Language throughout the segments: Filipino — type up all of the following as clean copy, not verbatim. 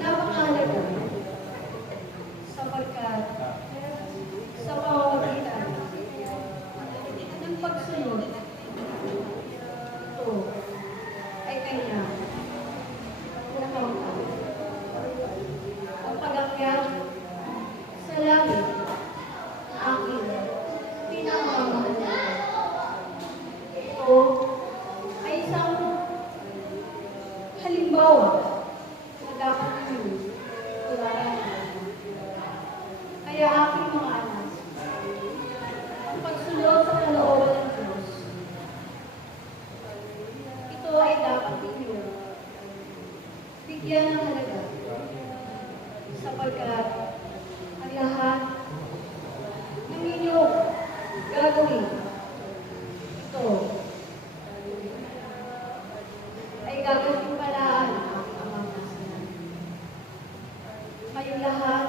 Napakahalaga sapagkat sa pamamagitan ng pagsunod, ito ay kanya upang ang pag-akyat sa langit aking pinamamahalaga. Ito ay isang halimbawa na dapat ninyo tularan. Kaya aking mga anak, ang pagsunod sa kalooban ng Diyos, ito ay dapat ninyo bigyan ng halaga sapagkat ang lahat ng inyong gagawin, ito ay gagawin palaan ng aking Amang nasa langit. Kayong lahat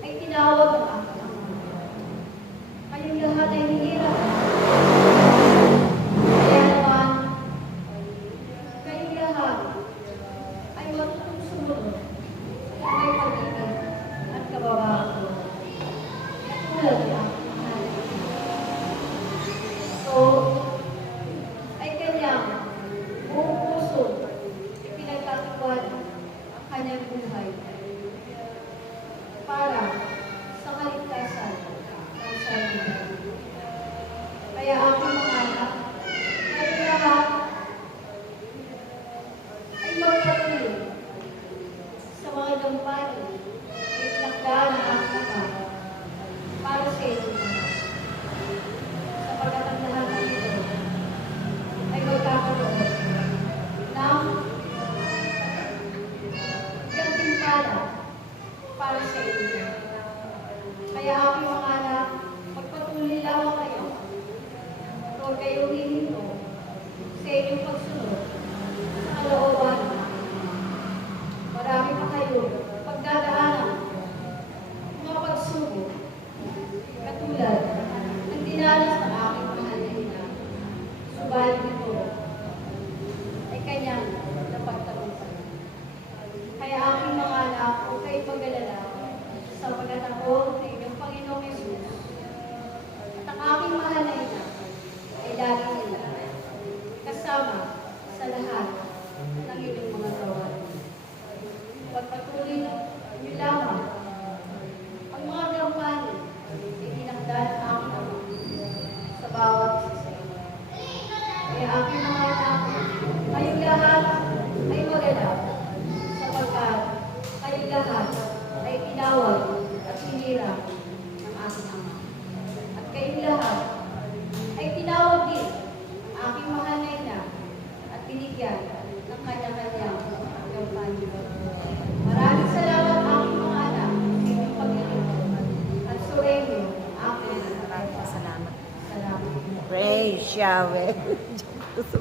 ay tinawag ng aking Ama. Kayong lahat ay hinirap. Kaya naman, kayong lahat ay matutong sumunod na may pag-ibig at kababaan ko. Katulad ng aking mahal. Ito ay kanyang buong puso ipinagkatiwala ang kanyang buhay para sa kaligtasan ng sarili. Kaya aking mga anak, kayo lahat ay magpatuloy sa mga gampanin na itinakdaan ng aking Ama para sa inyo. Sapagkat ang lahat ng ito ay magkakaroon ng gantimpala para sa inyo. Kaya aking mga anak, magpatuloy lamang kayo. At huwag kayong hihinto sa inyong pagsunod sa kalooban. Marami pa kayo pagdadaanan, mga pagsubok, katulad ng dinanas ng aking mahal na ina. Subalit ito ay kanyang napagtagumpay. Kaya aking mga anak, huwag kayong mag-alala sapagkat ako na inyong Panginoong Yesus at ang aking mahal na ina ay lagi nila kasama sa lahat ng inyong mga gawain. Pagpatuloy niyo lamang ang mga gawain na itinakdaan ng aking Ama sa bawat isa sa inyo. Kaya aking mga anak, kayong lahat ay mag-alala sapagkat kayong lahat ay tinawag at hinirang ng aking Ama. At kayong lahat ay tinawag din ng aking mahal na ina at binigyan ng kanya-kanyang gampanin. Maraming salamat aking mga anak sa inyong paglilingkod at suway niyo aking Maraming salamat. salamat. Praise Yahweh.